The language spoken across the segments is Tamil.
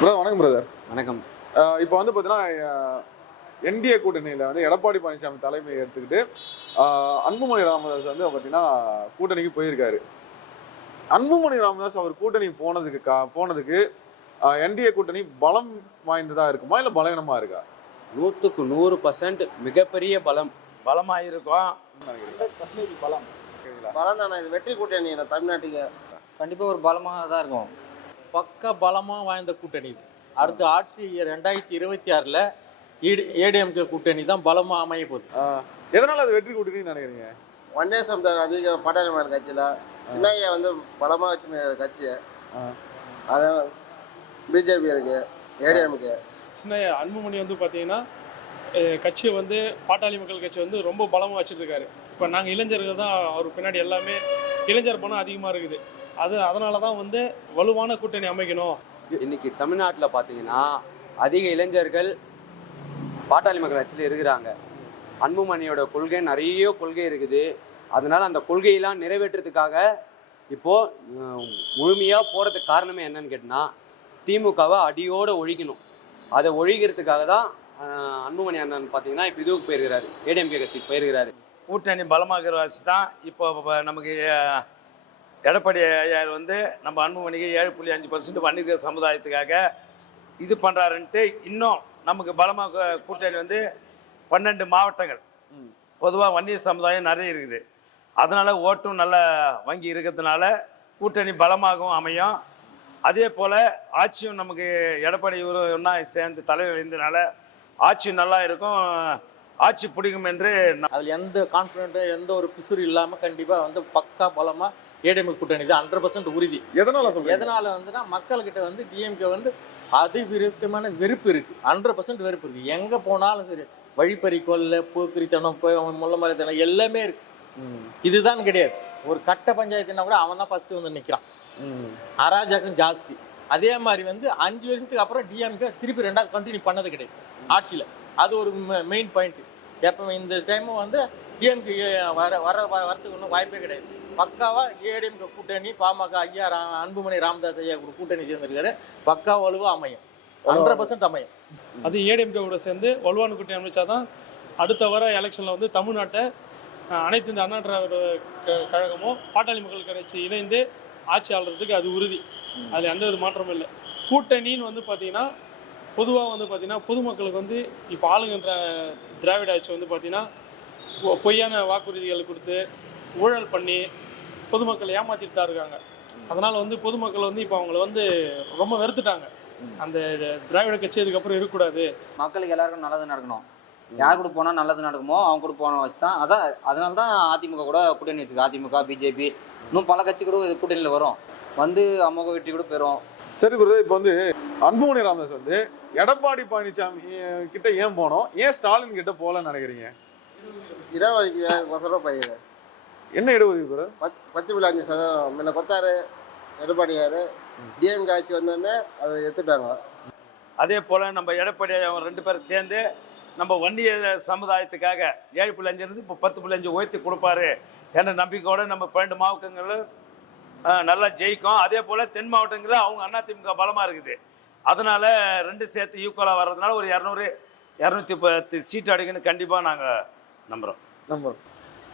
பிரதர் வணக்கம் பிரதர். வணக்கம். இப்போ வந்து பார்த்தீங்கன்னா என்டிஏ கூட்டணியில் வந்து எடப்பாடி பழனிசாமி தலைமையை எடுத்துக்கிட்டு அன்புமணி ராமதாஸ் வந்து பார்த்தீங்கன்னா கூட்டணிக்கு போயிருக்காரு. அன்புமணி ராமதாஸ் அவர் கூட்டணி போனதுக்கு என்டிஏ கூட்டணி பலம் வாய்ந்ததா இருக்குமா இல்லை பலவீனமா இருக்கா? 100க்கு 100% மிகப்பெரிய பலமாக இருக்கும். பலம் பலம் தானே இது. வெற்றி கூட்டணி தமிழ்நாட்டுக்கு கண்டிப்பாக ஒரு பலமாக தான் இருக்கும். பக்க பலமாக வாய்ந்த கூட்டணி இது. அடுத்த ஆட்சி 2026ல் ஏடிஎம்கே கூட்டணி தான் பலமாக அமைய போகுது. எதனால அது வெற்றி கூட்டணின்னு நினைக்கிறீங்க? ஒன்னே சமுதாயம் அதிக பாட்டாளிமான கட்சியில் சின்னையா வந்து பலமாக வச்சு கட்சி, அதான் பிஜேபி இருக்கு, ஏடிஎம்கே. சின்னையா அன்புமணி வந்து பார்த்தீங்கன்னா கட்சியை வந்து பாட்டாளி மக்கள் கட்சி வந்து ரொம்ப பலமாக வச்சுட்டு இருக்காரு. இப்போ நாங்கள் இளைஞர்கள் தான் அவர் பின்னாடி எல்லாமே இளைஞர் பணம் அதிகமாக இருக்குது. அதனால தான் வந்து வலுவான கூட்டணி அமைக்கணும். இன்னைக்கு தமிழ்நாட்டில் பார்த்தீங்கன்னா அதிக இளைஞர்கள் பாட்டாளி மக்கள் கட்சியில் இருக்கிறாங்க. அன்புமணியோட நிறைய கொள்கை இருக்குது. அதனால அந்த கொள்கையெல்லாம் நிறைவேற்றுறதுக்காக இப்போது முழுமையாக போகிறதுக்கு காரணமே என்னன்னு கேட்டிங்கன்னா, திமுகவை அடியோடு ஒழிக்கணும். அதை ஒழிக்கிறதுக்காக தான் அன்புமணி அண்ணன் பார்த்தீங்கன்னா இப்போ இதுக்கு போயிருக்கிறாரு, ஏடிஎம்கே கட்சிக்கு போயிருக்கிறாரு. கூட்டணி பலமாகிற வச்சு தான் இப்போ நமக்கு எடப்பாடி ஐயார் வந்து நம்ம அன்புமணிக்கு 7.5% வன்னியர் சமுதாயத்துக்காக இது பண்ணுறாருன்ட்டு இன்னும் நமக்கு பலமாக கூட்டணி வந்து 12 மாவட்டங்கள் பொதுவாக வன்னியர் சமுதாயம் நிறைய இருக்குது. அதனால் ஓட்டும் நல்ல வங்கி இருக்கிறதுனால கூட்டணி பலமாகவும் அமையும். அதே போல் ஆட்சியும் நமக்கு எடப்பாடி ஒன்றா சேர்ந்து தலைவர் இருந்ததுனால ஆட்சி நல்லா இருக்கும், ஆட்சி பிடிக்கும் என்று அதில் எந்த கான்ஃபிடென்ட்டும் எந்த ஒரு பிசுறு இல்லாமல் கண்டிப்பாக வந்து பக்கா பலமாக ஏடிஎம்கே கூட்டணி தான் 100% உறுதி. எதனால சொல்றீங்க? எதனால வந்துன்னா மக்கள்கிட்ட வந்து டிஎம்கே வந்து விருத்தமான வெறுப்பு இருக்குது, 100% வெறுப்பு இருக்குது. எங்கே போனாலும் சரி, வழிப்பறிக்கொல்ல, போக்கிரித்தனம், முள்ளமலைத்தனம் எல்லாமே இருக்கு. இதுதான் கிடையாது. ஒரு கட்ட பஞ்சாயத்துனா கூட அவன் தான் ஃபர்ஸ்ட் வந்து நிற்கிறான். அராஜகம் ஜாஸ்தி. அதே மாதிரி வந்து 5 வருஷத்துக்கு அப்புறம் டிஎம்கே திருப்பி 2வது கண்டினியூ பண்ணது கிடையாது ஆட்சியில். அது ஒரு மெயின் பாயிண்ட். எப்போ இந்த டைமும் வந்து டிஎம்கே வரத்துக்கு ஒன்றும் வாய்ப்பே கிடையாது. பக்காவாக ஏடிஎம்கே கூட்டணி, பாமக ஐயா அன்புமணி ராமதாஸ் ஐயா கூட்டணி சேர்ந்திருக்காரு. பக்கா வலுவாக அமையும், 100% அமையும். அது ஏடிஎம்கேவோட சேர்ந்து வலுவான கூட்டணி அமைச்சாதான் அடுத்த வர எலெக்ஷனில் வந்து தமிழ்நாட்டை அனைத்து இந்த அண்ணா திராவிட கழகமும் பாட்டாளி மக்கள் கட்சி இணைந்து ஆட்சி ஆளுறதுக்கு அது உறுதி. அதில் எந்த வித மாற்றமும் இல்லை. கூட்டணின்னு வந்து பார்த்தீங்கன்னா பொதுவாக வந்து பார்த்தீங்கன்னா பொதுமக்களுக்கு வந்து இப்போ ஆளுங்கன்ற திராவிட ஆட்சி வந்து பார்த்தீங்கன்னா பொய்யான வாக்குறுதிகள் கொடுத்து ஊழல் பண்ணி பொதுமக்களை ஏமாற்றிட்டு தான் இருக்காங்க. அதனால் வந்து பொதுமக்கள் வந்து இப்போ அவங்கள வந்து ரொம்ப வெறுத்துட்டாங்க. அந்த திராவிட கட்சி இதுக்கப்புறம் இருக்கக்கூடாது, மக்களுக்கு எல்லாருக்கும் நல்லது நடக்கணும், யார் கூட போனால் நல்லது நடக்குமோ அவங்க கூட போன வச்சு தான். அதனால தான் அதிமுக கூட கூட்டணி வச்சுருக்கு. அதிமுக, பிஜேபி, இன்னும் பல கட்சி கூட கூட்டணியில் வரும், வந்து அமோக வெற்றி கூட பெறும். சரி குருதே, இப்போ வந்து அன்புமணி ராமதாஸ் வந்து எடப்பாடி பழனிசாமி கிட்ட ஏன் போனோம், ஏன் ஸ்டாலின் கிட்ட போகலன்னு நினைக்கிறீங்க? இடஒதுக்கீடு பயிர் என்ன இடஒதுக்கீடு கூட 10.5% முன்ன கொத்தாரு எடப்பாடியார். டிஎம்கே ஆட்சி வந்தோடனே அதை எடுத்துட்டாங்க. அதே போல் நம்ம எடப்பாடி அவங்க 2 பேரும் சேர்ந்து நம்ம வன்னியர் சமுதாயத்துக்காக 7.5 இப்போ 10.5 உயர்த்தி கொடுப்பாரு என்ற நம்பிக்கையோடு நம்ம 12 மாவட்டங்களும் நல்லா ஜெயிக்கும். அதே போல் தென் மாவட்டங்களில் அவங்க அதிமுக பலமாக இருக்குது. அதனால் 2 சேர்த்து ஈக்குவலாக வர்றதுனால ஒரு 200-210 சீட்டு அடிக்கணும்னு கண்டிப்பாக நாங்கள் நம்புகிறோம்.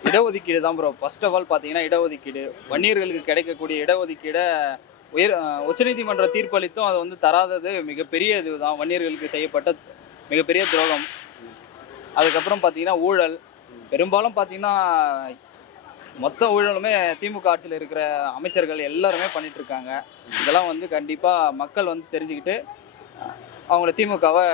இடஒதுக்கீடு தான் ப்ரோ. ஃபர்ஸ்ட் ஆஃப் ஆல் பார்த்தீங்கன்னா இடஒதுக்கீடு, வன்னியர்களுக்கு கிடைக்கக்கூடிய இடஒதுக்கீடை உச்சநீதிமன்ற தீர்ப்பளித்தும் அது வந்து தராதது மிகப்பெரிய இதுதான், வன்னியர்களுக்கு செய்யப்பட்ட மிகப்பெரிய துரோகம். அதுக்கப்புறம் பார்த்தீங்கன்னா ஊழல், பெரும்பாலும் பார்த்தீங்கன்னா மொத்த ஊழலுமே திமுக ஆட்சியில் இருக்கிற அமைச்சர்கள் எல்லாருமே பண்ணிகிட்ருக்காங்க. இதெல்லாம் வந்து கண்டிப்பாக மக்கள் வந்து தெரிஞ்சுக்கிட்டு அவங்கள திமுகவை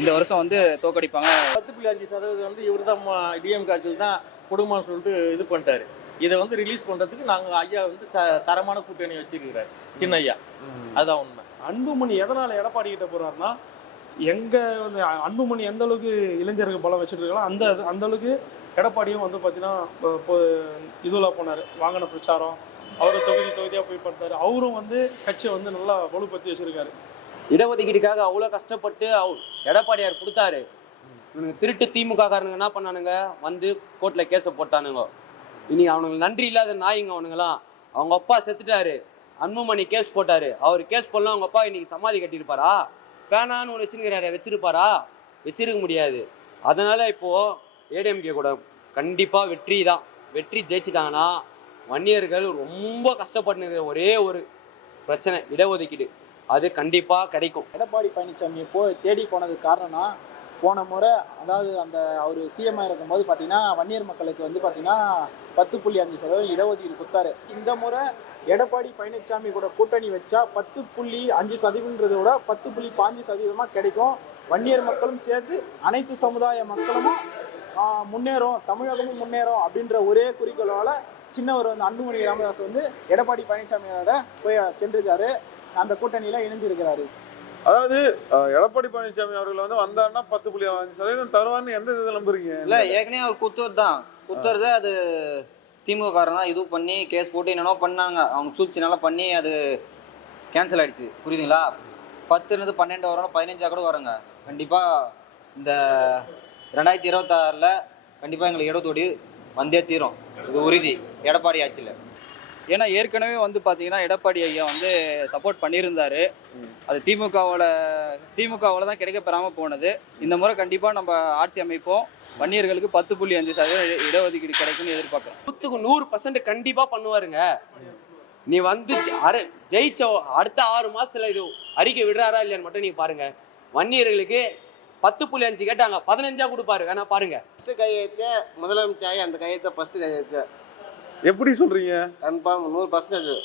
இந்த வருஷம் வந்து தோக்கடிப்பாங்க. 10.5% வந்து இவர் தான் டிஎம்கே ஆட்சியில் தான் குடும்பம்னு சொல்லிட்டு இது பண்ணிட்டாரு. இதை வந்து ரிலீஸ் பண்ணுறதுக்கு நாங்கள் ஐயா வந்து தரமான கூட்டணி வச்சுருக்கிறாரு, சின்ன ஐயா. அதுதான் உண்மை. அன்புமணி எதனால் எடப்பாடி கிட்ட போகிறாருன்னா, எங்கே வந்து அன்புமணி எந்த அளவுக்கு இளைஞருக்கு பலம் வச்சுட்டு இருக்கலாம், அந்த அளவுக்கு எடப்பாடியும் வந்து பார்த்தீங்கன்னா இதில் போனார், வாங்கின பிரச்சாரம், அவர் தொகுதியாக போய் பார்த்தாரு. அவரும் வந்து கட்சியை வந்து நல்லா வலுப்படுத்தி வச்சுருக்காரு. இடஒதுக்கீடுக்காக அவ்வளோ கஷ்டப்பட்டு எடப்பாடியார் கொடுத்தாரு. திருட்டு திமுக காரனுங்க என்ன பண்ணானுங்க, வந்து கோர்ட்டில் கேஸை போட்டானுங்க. இனி அவனுங்களுக்கு நன்றி இல்லாத நாய்ங்க அவனுங்களாம். அவங்க அப்பா செத்துட்டாரு, அன்புமணி கேஸ் போட்டாரு. அவர் கேஸ் போடலாம் அவங்க அப்பா இன்னைக்கு சமாதி கட்டியிருப்பாரா? பேனான்னு ஒன்று வச்சுருக்கிறாரு, வச்சிருப்பாரா? வச்சிருக்க முடியாது. அதனால இப்போ ஏடிஎம்கே கூட கண்டிப்பா வெற்றி தான். வெற்றி ஜெயிச்சிட்டாங்கன்னா வன்னியர்கள் ரொம்ப கஷ்டப்பட்டு ஒரே ஒரு பிரச்சனை இடஒதுக்கீடு, அது கண்டிப்பா கிடைக்கும். எடப்பாடி பழனிசாமி தேடி போனதுக்கு காரணம்னா, போன முறை அதாவது அந்த அவர் சிஎம்மாக இருக்கும்போது பார்த்தீங்கன்னா வன்னியர் மக்களுக்கு வந்து பார்த்தீங்கன்னா 10.5% இடஒதுக்கீடு கொடுத்தாரு. இந்த முறை எடப்பாடி பழனிசாமி கூட கூட்டணி வச்சா 10.5%ன்றதை விட 10.5% கிடைக்கும். வன்னியர் மக்களும் சேர்த்து அனைத்து சமுதாய மக்களும் முன்னேறும், தமிழகமும் முன்னேறும் அப்படின்ற ஒரே குறிக்கோளால் சின்னவர் வந்து அன்புமணி ராமதாஸ் வந்து எடப்பாடி பழனிசாமியோட போய் சென்றிருக்காரு. அந்த கூட்டணியில் இணைஞ்சிருக்கிறாரு. அதாவது எடப்பாடி பழனிசாமி அவர்கள் வந்து வந்தாருன்னா 10.5% தருவார்னு எந்த இதில் நம்புறீங்க? இல்லை, ஏற்கனவே அவர் குத்துறது அது திமுக காரன் தான் இது பண்ணி கேஸ் போட்டு என்னென்னோ பண்ணாங்க. அவங்க சூழ்ச்சினால பண்ணி அது கேன்சல் ஆகிடுச்சு. புரியுதுங்களா? 10 12 வரோம், 15 கூட வரோங்க. கண்டிப்பாக இந்த 2026 கண்டிப்பாக எங்களுக்கு இடத்தோடி வந்தே தீரும். இது உறுதி எடப்பாடி ஆட்சியில். ஏன்னா ஏற்கனவே வந்து பார்த்தீங்கன்னா எடப்பாடி ஐயா வந்து சப்போர்ட் பண்ணியிருந்தாரு. அது திமுகவில் தான் கிடைக்க பெறாமல் போனது. இந்த முறை கண்டிப்பாக நம்ம ஆட்சி அமைப்போம். வன்னியர்களுக்கு 10.5% இடஒதுக்கீடு கிடைக்கும்னு எதிர்பார்க்குறோம். 100% கண்டிப்பா பண்ணுவாருங்க. நீ வந்து ஜெயிச்ச அடுத்த 6 மாசத்துல இது அறிக்கை விடுறாரா இல்லையான்னு மட்டும் நீங்க பாருங்க. வன்னியர்களுக்கு 10.5 கேட்டாங்க, 15 கொடுப்பாரு. வேணா பாருங்க. ஃபர்ஸ்ட் கையெழுத்து முதலமைச்சர் அந்த கையெழுத்தை ஃபர்ஸ்ட் கையெழுத்து எப்படி சொல்றீங்க? கன்ஃபார்ம் 100%.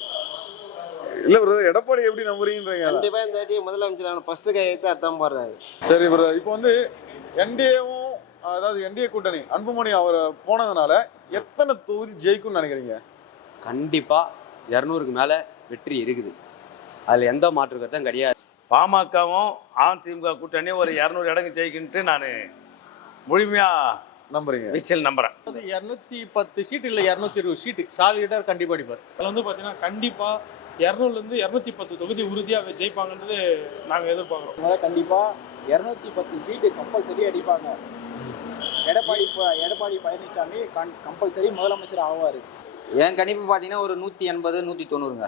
இல்ல ப்ரோ, எடப்பாடி எப்படி நம்புறீங்கன்றீங்க? கண்டிப்பா இந்த வாட்டி முதலமைச்சர் ஃபர்ஸ்ட் கையெழுத்து அதான் போடுறாரு. சரி ப்ரோ, இப்போ வந்து என்டிஏவும் அதாவது என்டிஏ கூட்டணி அன்புமணி அவர் போனதுனால எத்தனை தொகுதி ஜெயிக்கும்னு நினைக்கிறீங்க? கண்டிப்பா 200க்கு மேல வெற்றி இருக்குது. அதுல எந்த மாற்று கருத்தும் கிடையாது. பாமகவும் அதிமுக கூட்டணி ஒரு 200 இடங்கு ஜெயிக்கின்ட்டு நான் முழுமையா நம்புறீங்க? வீச்சில் நம்புறேன். 210 சீட் இல்லை 220 சீட்டு சாலிடாக கண்டிப்பாக அடிப்பார். அதில் வந்து பார்த்தீங்கன்னா கண்டிப்பாக 200லேருந்து 210 தொகுதி உறுதியாக ஜெயிப்பாங்கன்றது நாங்கள் எதிர்பார்க்குறோம். முறை கண்டிப்பாக 210 சீட்டு கம்பல்சரி அடிப்பாங்க. எடப்பாடி பழனிசாமி கம்பல்சரி முதலமைச்சர் ஆவார். என் கணிப்பு பார்த்தீங்கன்னா ஒரு 180 190ங்க.